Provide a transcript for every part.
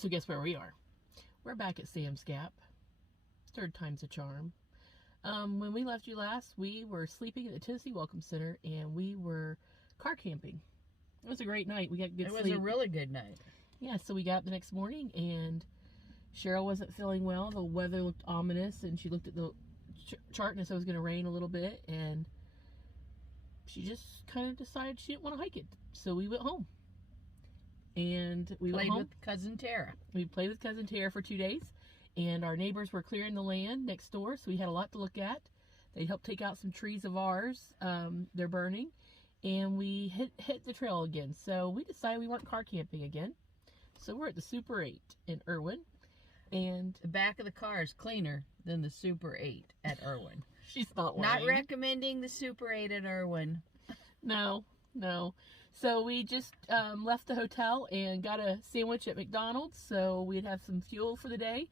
So guess where we are? We're back at Sam's Gap. Third time's a charm. When we left you last, we were sleeping at the Tennessee Welcome Center, and we were car camping. It was a great night. We got good sleep. It was a really good night. Yeah, so we got up the next morning, and Cheryl wasn't feeling well. The weather looked ominous, and she looked at the chart and it said it was going to rain a little bit, and she just kind of decided she didn't want to hike it. So we went home. And we went home. Played with Cousin Tara. We played with Cousin Tara for 2 days. And our neighbors were clearing the land next door, so we had a lot to look at. They helped take out some trees of ours. They're burning. And we hit the trail again. So we decided we went car camping again. So we're at the Super 8 in Irwin. And the back of the car is cleaner than the Super 8 at Irwin. She's not lying. Not recommending the Super 8 at Irwin. No. So we just left the hotel and got a sandwich at McDonald's so we'd have some fuel for the day.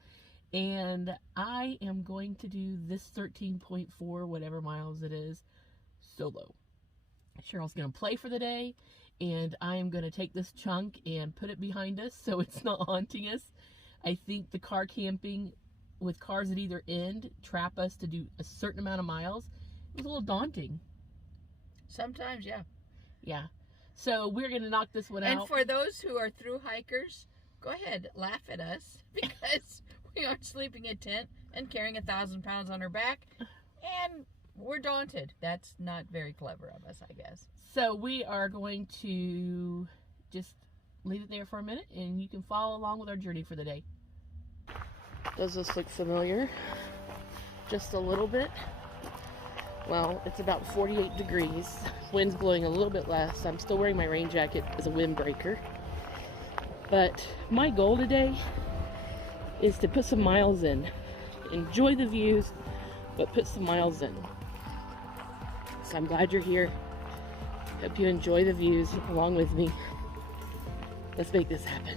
And I am going to do this 13.4 whatever miles it is solo. Cheryl's going to play for the day, and I am going to take this chunk and put it behind us so it's not haunting us. I think the car camping with cars at either end trap us to do a certain amount of miles. It was a little daunting. Sometimes, yeah. Yeah. So we're going to knock this one out. And for those who are through hikers, go ahead, laugh at us because we are sleeping in a tent and carrying 1,000 pounds on our back, and we're daunted. That's not very clever of us, I guess. So we are going to just leave it there for a minute, and you can follow along with our journey for the day. Does this look familiar? Just a little bit. Well, it's about 48 degrees. Wind's blowing a little bit less. I'm still wearing my rain jacket as a windbreaker. But my goal today is to put some miles in. Enjoy the views, but put some miles in. So I'm glad you're here. Hope you enjoy the views along with me. Let's make this happen.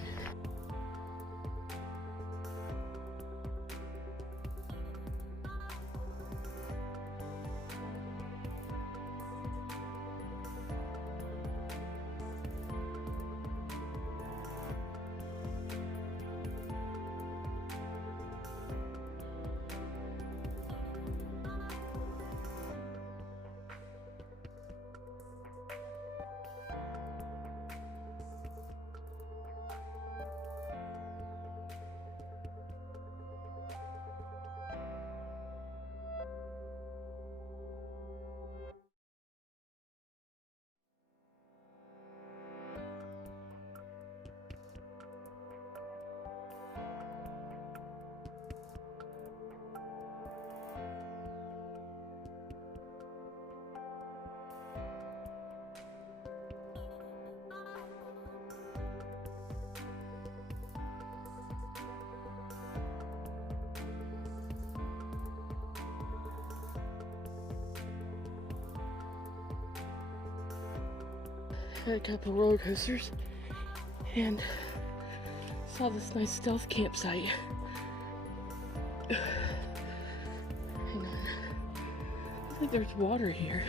Had a couple roller coasters and saw this nice stealth campsite. Hang on. Looks like there's water here.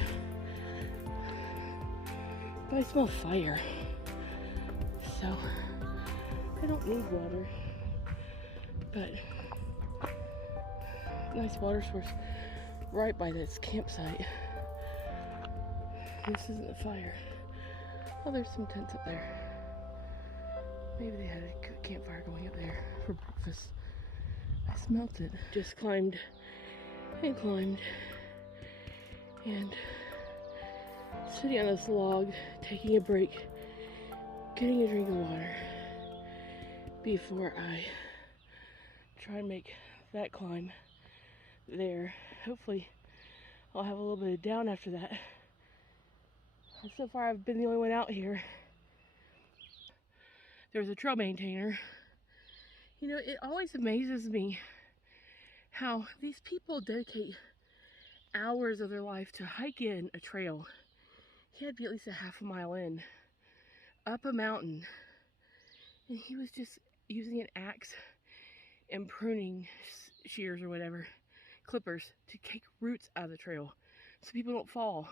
But I smell fire. So I don't need water. But nice water source right by this campsite. This isn't the fire. Oh, there's some tents up there. Maybe they had a campfire going up there for breakfast. I smelt it. Just climbed and climbed. And sitting on this log, taking a break, getting a drink of water before I try and make that climb there. Hopefully I'll have a little bit of down after that. So far, I've been the only one out here. There's a trail maintainer. You know, it always amazes me how these people dedicate hours of their life to hike in a trail. He had to be at least a half a mile in, up a mountain, and he was just using an axe and pruning shears or whatever, clippers, to take roots out of the trail so people don't fall.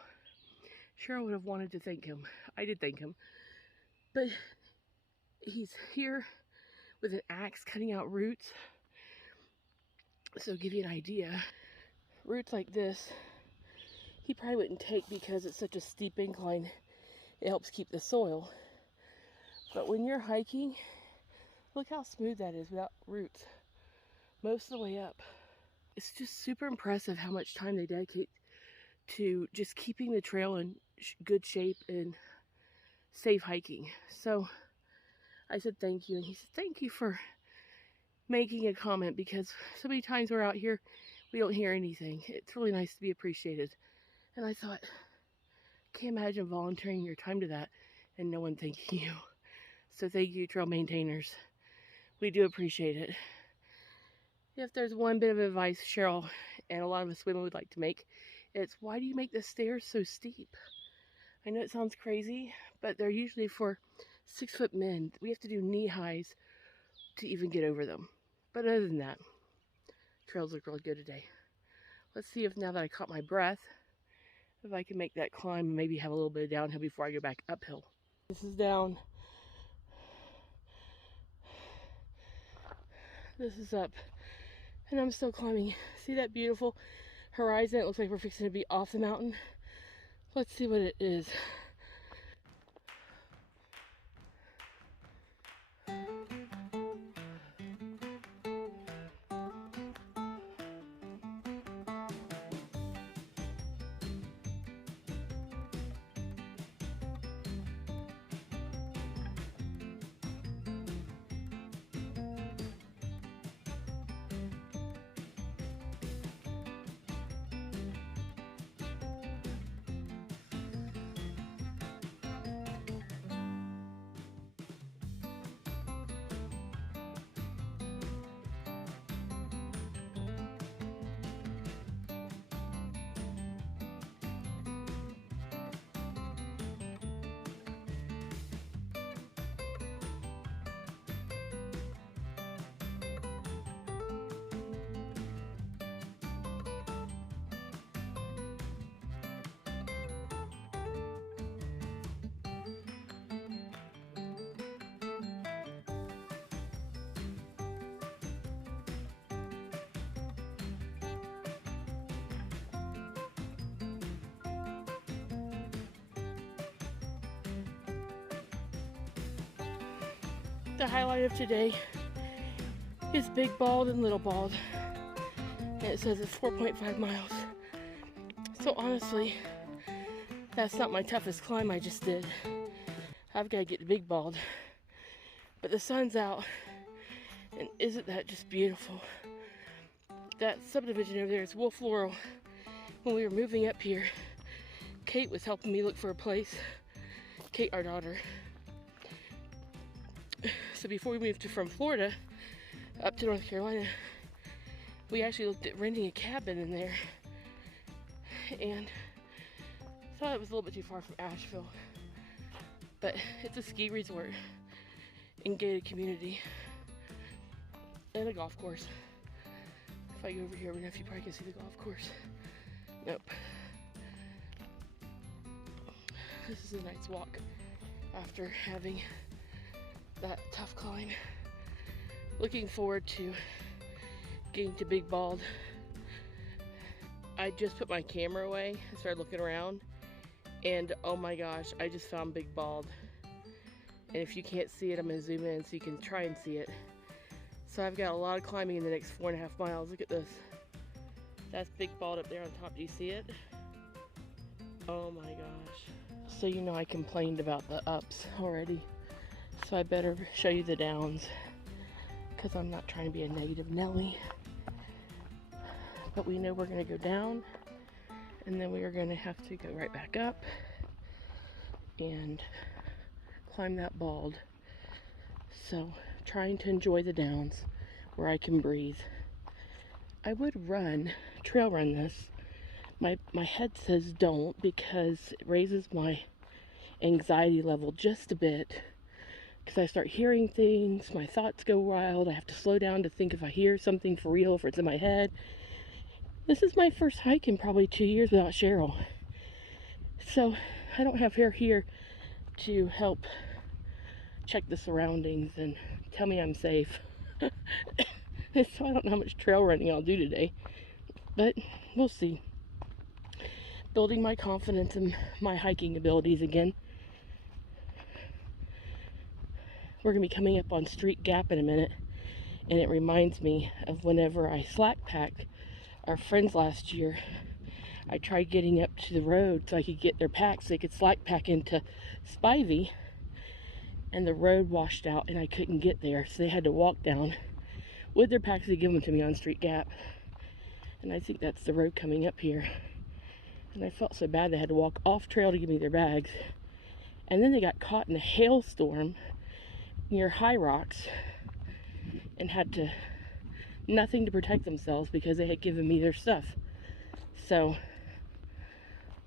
Cheryl would have wanted to thank him. I did thank him. But he's here with an axe cutting out roots. So give you an idea, roots like this, he probably wouldn't take because it's such a steep incline. It helps keep the soil. But when you're hiking, look how smooth that is without roots most of the way up. It's just super impressive how much time they dedicate to just keeping the trail in good shape and safe hiking. So I said thank you, and he said thank you for making a comment, because so many times we're out here, we don't hear anything. It's really nice to be appreciated. And I thought, can't imagine volunteering your time to that and no one thanking you. So thank you, trail maintainers. We do appreciate it. If there's one bit of advice Cheryl and a lot of us women would like to make, it's why do you make the stairs so steep? I know it sounds crazy, but they're usually for 6-foot men. We have to do knee highs to even get over them. But other than that, trails look really good today. Let's see if, now that I caught my breath, if I can make that climb and maybe have a little bit of downhill before I go back uphill. This is down. This is up. And I'm still climbing. See that beautiful horizon? It looks like we're fixing to be off the mountain. Let's see what it is. The highlight of today is Big Bald and Little Bald, and it says it's 4.5 miles. So honestly, that's not my toughest climb I just did. I've got to get to Big Bald, but the sun's out, and isn't that just beautiful? That subdivision over there is Wolf Laurel. When we were moving up here, Kate was helping me look for a place. Kate, our daughter. So before we moved from Florida up to North Carolina, we actually looked at renting a cabin in there, and thought it was a little bit too far from Asheville. But it's a ski resort in gated community and a golf course. If I go over here, I don't know if you probably can see the golf course. Nope. This is a nice walk after having that tough climb. Looking forward to getting to Big Bald. I just put my camera away and started looking around, and oh my gosh, I just found Big Bald. And if you can't see it, I'm gonna zoom in so you can try and see it. So I've got a lot of climbing in the next 4.5 miles. Look at this. That's Big Bald up there on top. Do you see it? Oh my gosh. So you know I complained about the ups already. So I better show you the downs, because I'm not trying to be a negative Nelly. But we know we're going to go down, and then we are going to have to go right back up and climb that bald. So trying to enjoy the downs where I can breathe. I would trail run this. My head says don't, because it raises my anxiety level just a bit. Because I start hearing things, my thoughts go wild, I have to slow down to think if I hear something for real, if it's in my head. This is my first hike in probably 2 years without Cheryl. So I don't have her here to help check the surroundings and tell me I'm safe. So I don't know how much trail running I'll do today, but we'll see. Building my confidence in my hiking abilities again. We're going to be coming up on Street Gap in a minute, and it reminds me of whenever I slack packed our friends last year. I tried getting up to the road so I could get their packs so they could slack pack into Spivey, and the road washed out and I couldn't get there, so they had to walk down with their packs. They give them to me on Street Gap, and I think that's the road coming up here. And I felt so bad they had to walk off trail to give me their bags, and then they got caught in a hailstorm near High Rocks and had to nothing to protect themselves because they had given me their stuff. So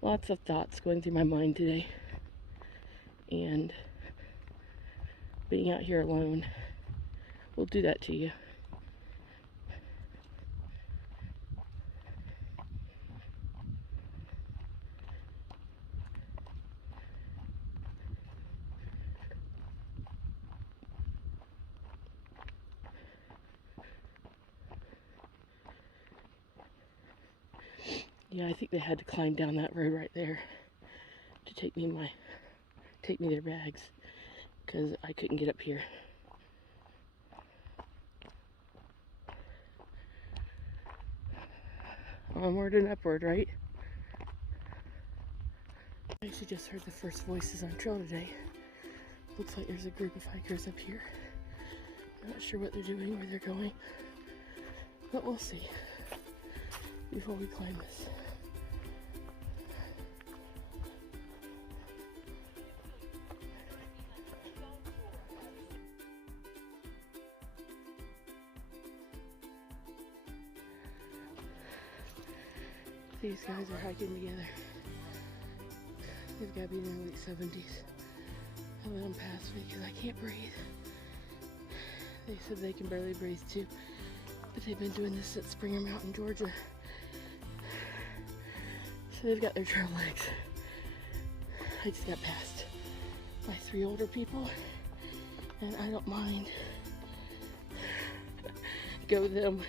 lots of thoughts going through my mind today, and being out here alone will do that to you. Yeah, I think they had to climb down that road right there to take me their bags, because I couldn't get up here. Onward and upward, right? I actually just heard the first voices on trail today. Looks like there's a group of hikers up here. I'm not sure what they're doing, where they're going, but we'll see before we climb this. These guys are hiking together. They've got to be in their late 70s. I let them pass me because I can't breathe. They said they can barely breathe too, but they've been doing this at Springer Mountain, Georgia. So they've got their trail legs. I just got passed by 3 older people, and I don't mind. Go them.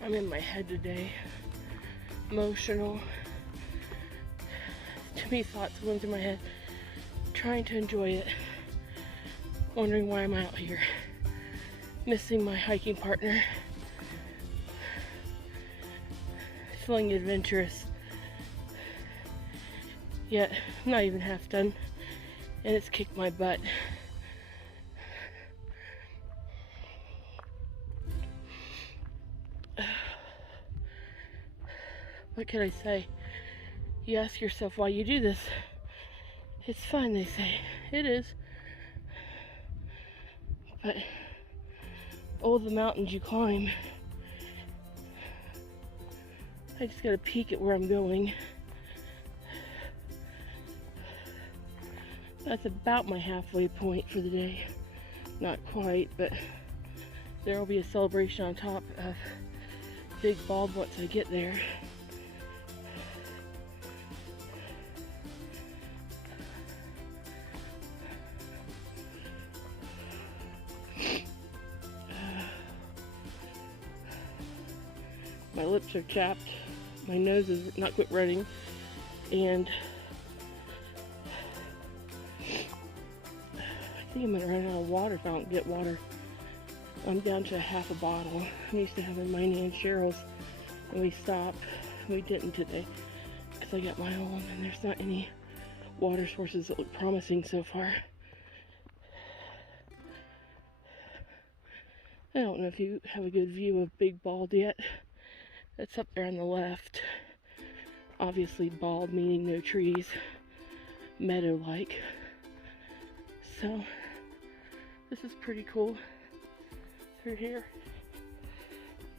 I'm in my head today, emotional. Too many thoughts going through my head, trying to enjoy it, wondering why I'm out here, missing my hiking partner, feeling adventurous, yet I'm not even half done, and it's kicked my butt. What can I say? You ask yourself why you do this. It's fun, they say. It is. But all the mountains you climb, I just gotta peek at where I'm going. That's about my halfway point for the day. Not quite, but there will be a celebration on top of Big Bald once I get there. My lips are chapped, my nose is not quit running, and I think I'm gonna run out of water if I don't get water. I'm down to half a bottle. I'm used to having mine and Cheryl's, and we stopped. We didn't today because I got my own, and there's not any water sources that look promising so far. I don't know if you have a good view of Big Bald yet. It's up there on the left. Obviously bald meaning no trees, meadow-like. So This is pretty cool through here.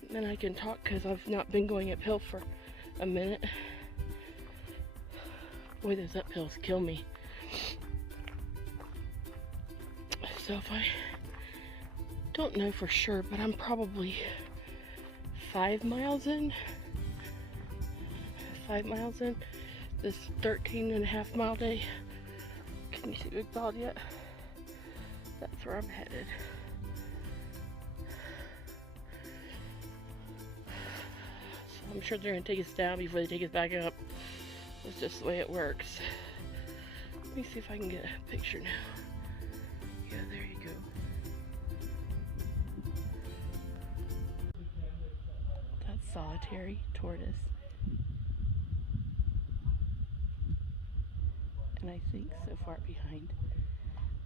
And then I can talk because I've not been going uphill for a minute. Boy, those uphills kill me. So if I don't know for sure, but I'm probably 5 miles in. 5 miles in this 13.5 mile day. Can you see Big Bald yet? That's where I'm headed. So I'm sure they're gonna take us down before they take us back up. It's just the way it works. Let me see if I can get a picture now. Yeah, there you go. That's Solitary, Tortoise. And I think so far behind,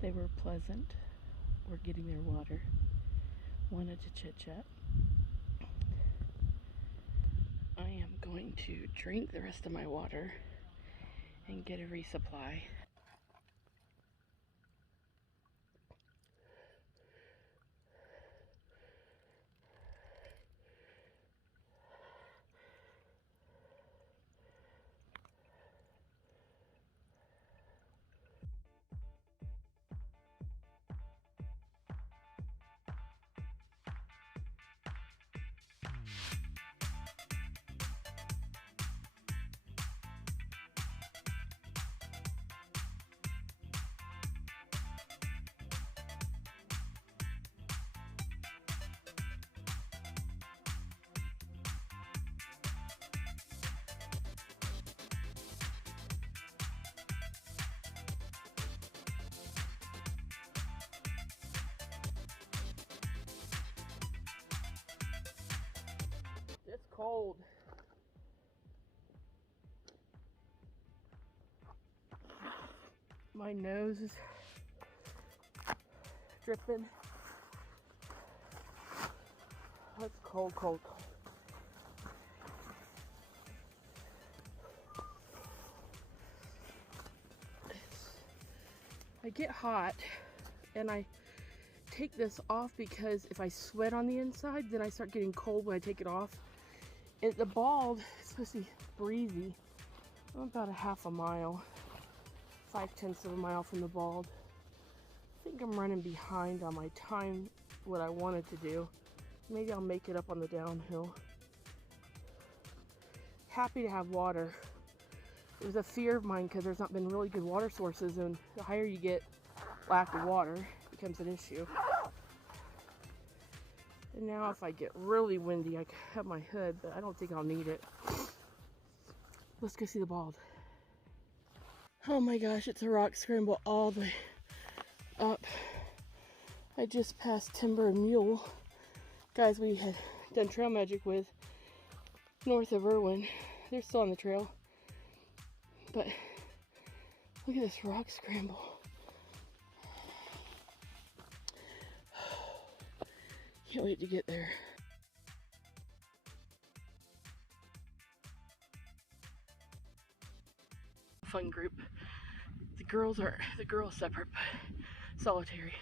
they were pleasant. We're getting their water. Wanted to chit chat. I am going to drink the rest of my water and get a resupply. It's cold. My nose is dripping. It's cold, cold, cold. I get hot and I take this off because if I sweat on the inside, then I start getting cold when I take it off. The bald is supposed to be breezy. I'm about a half a mile, 5/10 of a mile from the bald. I think I'm running behind on my time, what I wanted to do. Maybe I'll make it up on the downhill. Happy to have water. It was a fear of mine because there's not been really good water sources, and the higher you get, lack of water becomes an issue. And now if I get really windy, I can have my hood, but I don't think I'll need it. Let's go see the bald. Oh my gosh, it's a rock scramble all the way up. I just passed Timber and Mule. Guys we had done trail magic with north of Irwin. They're still on the trail. But look at this rock scramble. Can't wait to get there. Fun group. The girls separate, but Solitary.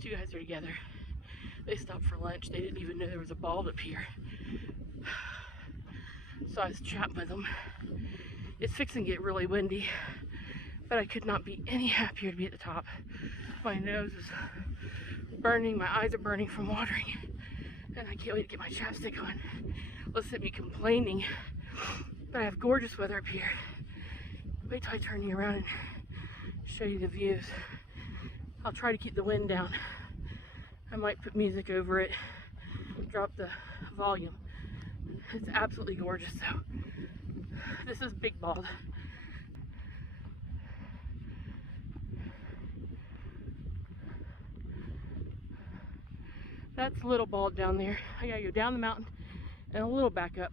2 guys are together. They stopped for lunch. They didn't even know there was a bald up here. So I was chatting with them. It's fixing to get really windy, but I could not be any happier to be at the top. My nose is burning, my eyes are burning from watering, and I can't wait to get my chapstick on. Listen to me complaining, but I have gorgeous weather up here. Wait till I turn you around and show you the views. I'll try to keep the wind down. I might put music over it, drop the volume. It's absolutely gorgeous though. This is Big Bald. That's Little Bald down there. I gotta go down the mountain and a little back up.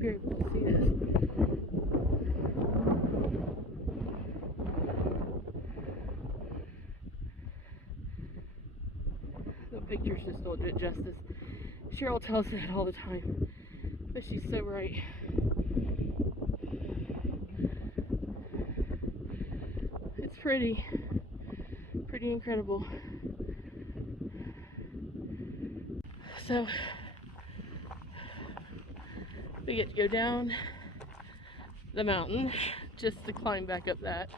You're able to see this. pictures just don't do it justice. Cheryl tells us that all the time, but she's so right. It's pretty incredible. So we get to go down the mountain just to climb back up that.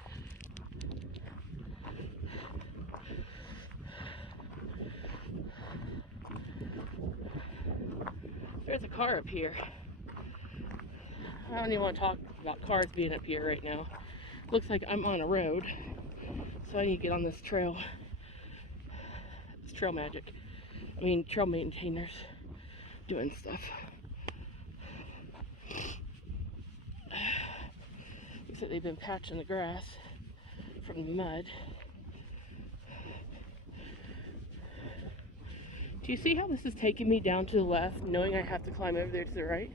There's a car up here. I don't even want to talk about cars being up here right now. Looks like I'm on a road, so I need to get on this trail. It's trail magic. I mean, trail maintainers doing stuff. Looks like they've been patching the grass from the mud. Do you see how this is taking me down to the left, knowing I have to climb over there to the right?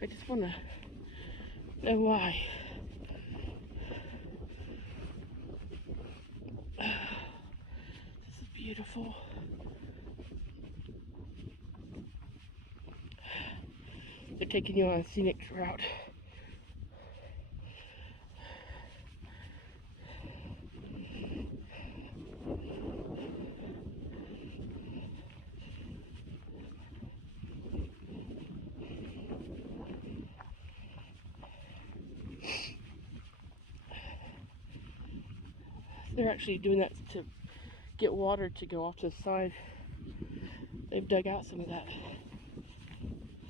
I just want to know why. This is beautiful. They're taking you on a scenic route. They're actually doing that to get water to go off to the side. They've dug out some of that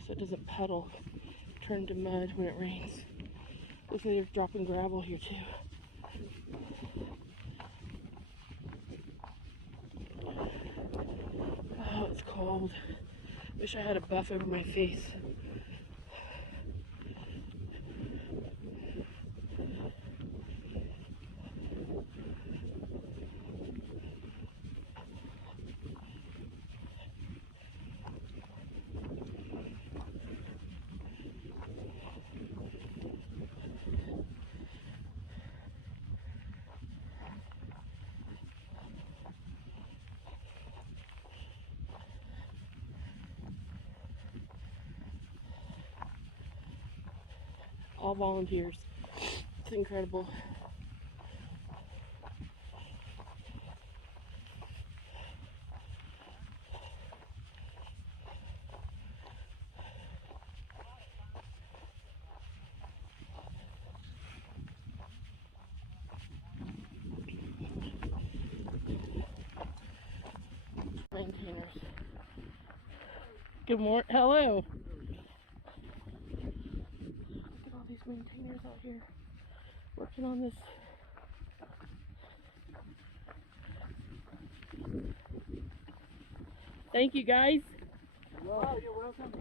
so it doesn't puddle, turn to mud when it rains. Looks like they're dropping gravel here too. Oh, it's cold. Wish I had a buff over my face. All volunteers. It's incredible. Maintainers. Good morning. Hello. These maintainers out here working on this. Thank you guys. Oh, you're welcome.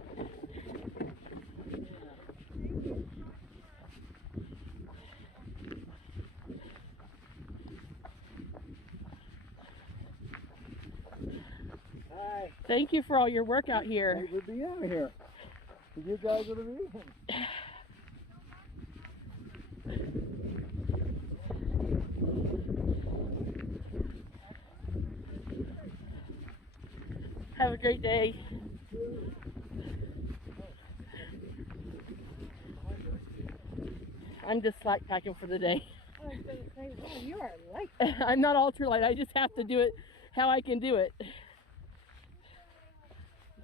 Hi. Thank you for all your work out here. Thanks for being out here. You guys are the reason. Have a great day. I'm just slack packing for the day. I was going to say, oh, you are light. I'm not ultralight. I just have to do it how I can do it.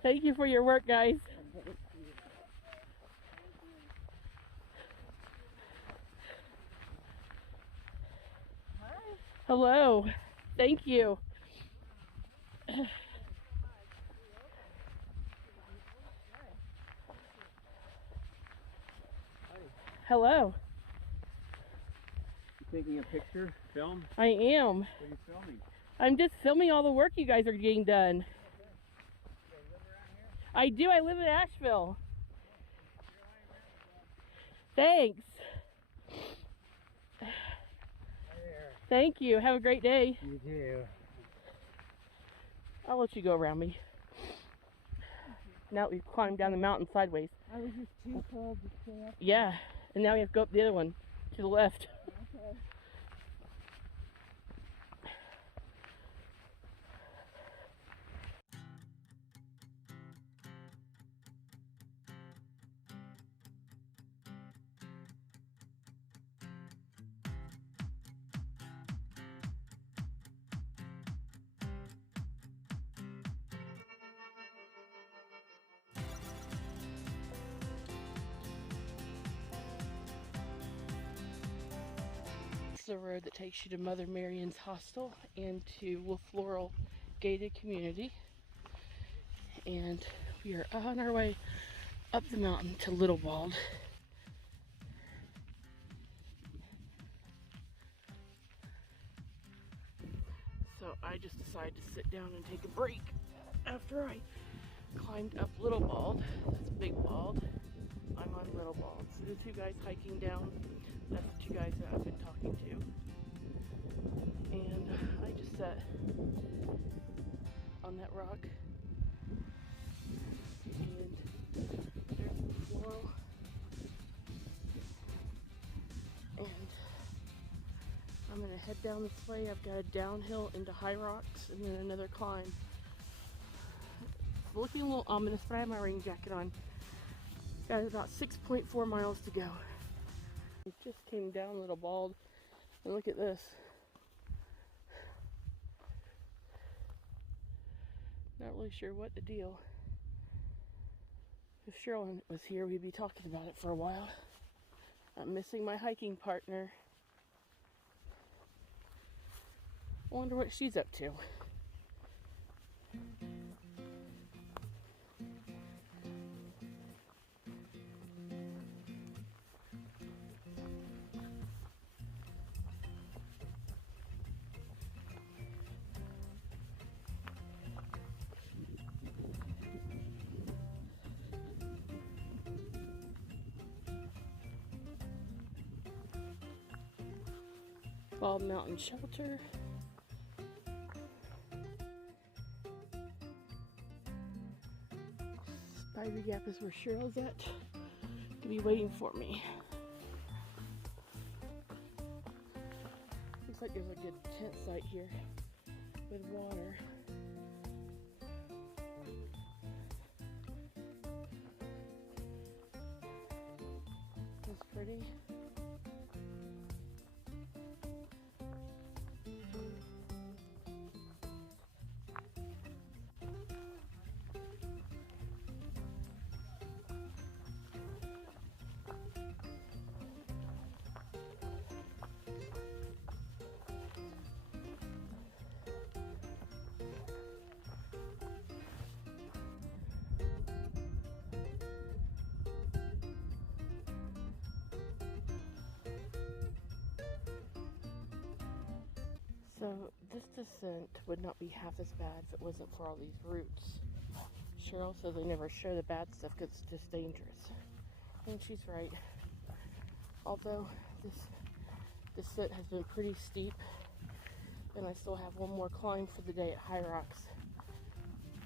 Thank you for your work, guys. Hi. Hello. Thank you. Hello. Taking a picture, film? I am. What are you filming? I'm just filming all the work you guys are getting done. You live around here? I do. I live in Asheville. Thanks. Hi there. Thank you. Have a great day. You too. I'll let you go around me. Now we've climbed down the mountain sideways. I was just too cold to stay up. Yeah. And now we have to go up the other one to the left. Okay. is the road that takes you to Mother Marion's Hostel and to Wolf Laurel Gated Community. And we are on our way up the mountain to Little Bald. So I just decided to sit down and take a break after I climbed up Little Bald. That's Big Bald. I'm on Little Bald. So the two guys hiking down, that's the two guys that I've been talking to. And I just sat on that rock. And there's the Laurel. And I'm gonna head down this way. I've got a downhill into High Rocks and then another climb. It's looking a little ominous, but I have my rain jacket on. Got about 6.4 miles to go. We just came down Little Bald, and look at this. Not really sure what the deal. If Cheryl was here, we'd be talking about it for a while. I'm missing my hiking partner. I wonder what she's up to. Bald Mountain Shelter. Spivey Gap is where Cheryl's at. To be waiting for me. Looks like there's a good tent site here with water. That's pretty. So this descent would not be half as bad if it wasn't for all these roots. Cheryl says they never show the bad stuff because it's just dangerous. And she's right. Although this descent has been pretty steep and I still have one more climb for the day at High Rocks.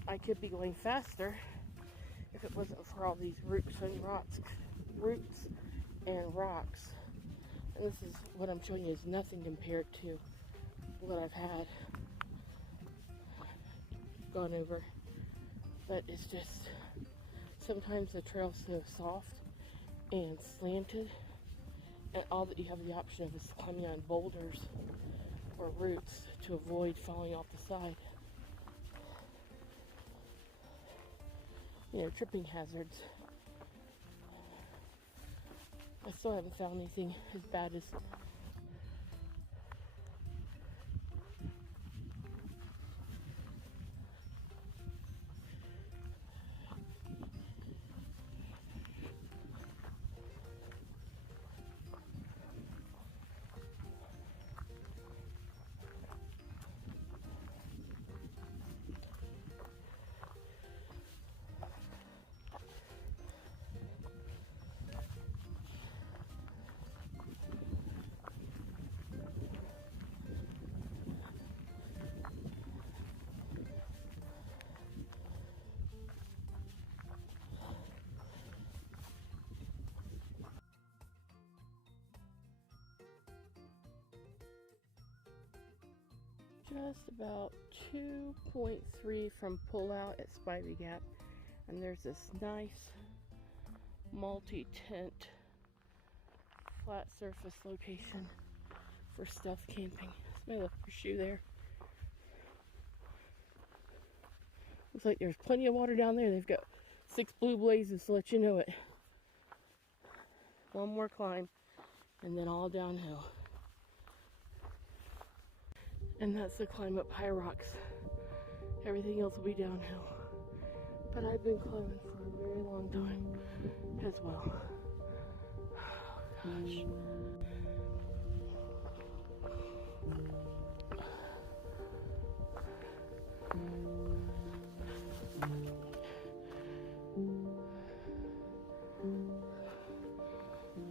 I could be going faster if it wasn't for all these roots and rocks. And this is what I'm showing you is nothing compared to what I've had gone over, but it's just sometimes the trail's so soft and slanted, and all that you have the option of is climbing on boulders or roots to avoid falling off the side. You know, tripping hazards. I still haven't found anything as bad as just about 2.3 from pullout at Spivey Gap, and there's this nice multi-tent flat surface location for stuff camping. Somebody left your shoe there. Looks like there's plenty of water down there. They've got 6 blue blazes to let you know it. One more climb and then all downhill. And that's the climb up high rocks. Everything else will be downhill. But I've been climbing for a very long time as well. Oh gosh.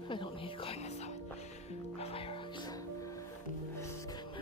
I don't need to climb this summit of high rocks. This is good enough.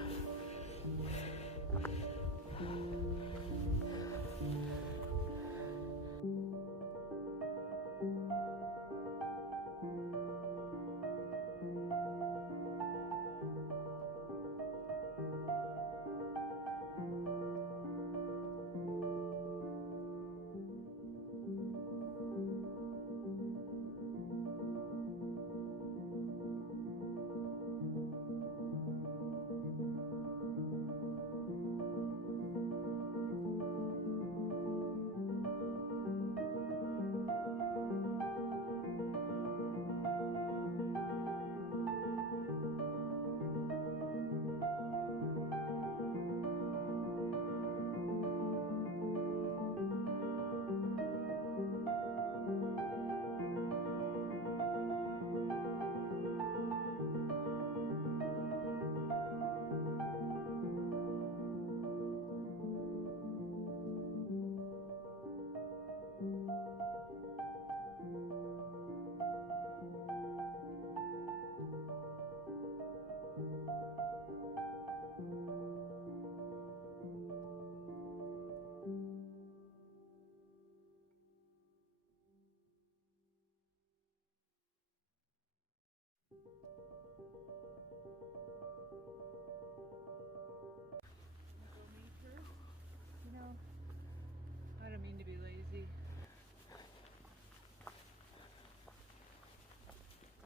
I don't mean to be lazy.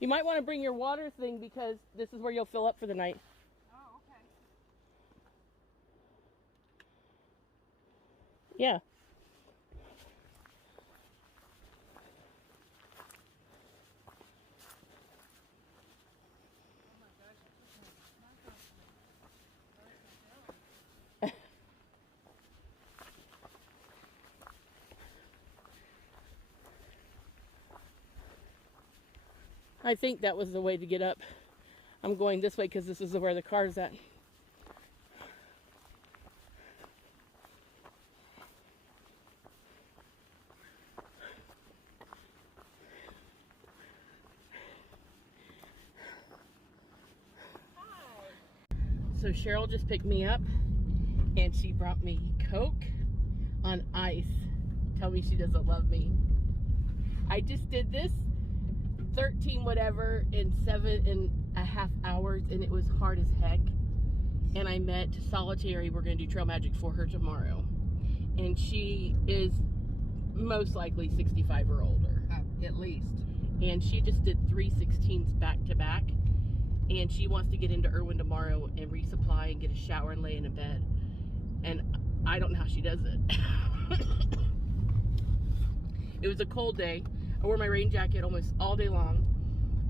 You might want to bring your water thing because this is where you'll fill up for the night. Oh, okay. Yeah. I think that was the way to get up. I'm going this way because this is where the car's at. So Cheryl just picked me up and she brought me Coke on ice. Tell me she doesn't love me. I just did this 13 whatever in 7.5 hours and it was hard as heck. And I met Solitary. We're going to do trail magic for her tomorrow. And she is most likely 65 or older. At least. And she just did 3 16s back to back. And she wants to get into Irwin tomorrow and resupply and get a shower and lay in a bed. And I don't know how she does it. It was a cold day. I wore my rain jacket almost all day long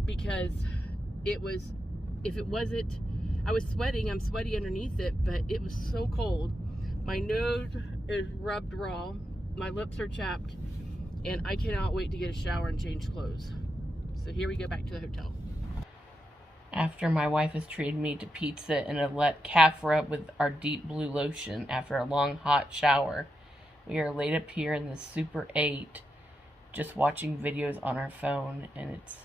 because it was, if it wasn't, I was sweating, I'm sweaty underneath it, but it was so cold. My nose is rubbed raw, my lips are chapped, and I cannot wait to get a shower and change clothes. So here we go back to the hotel. After my wife has treated me to pizza and a calf rub with our deep blue lotion after a long hot shower, we are laid up here in the Super 8 just watching videos on our phone, and it's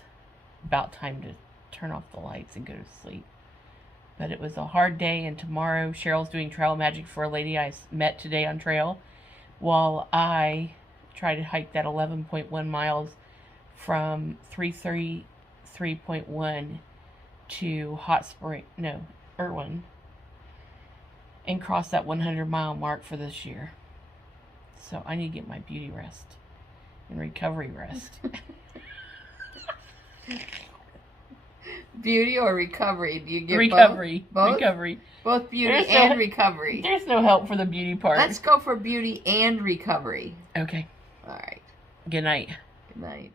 about time to turn off the lights and go to sleep. But it was a hard day, and tomorrow Cheryl's doing trail magic for a lady I met today on trail while I try to hike that 11.1 miles from 333.1 to Irwin, and cross that 100-mile mark for this year. So I need to get my beauty rest and recovery rest. Beauty or recovery? Do you get recovery? Both? Recovery. Both beauty and recovery. There's no help for the beauty part. Let's go for beauty and recovery. Okay. All right. Good night. Good night.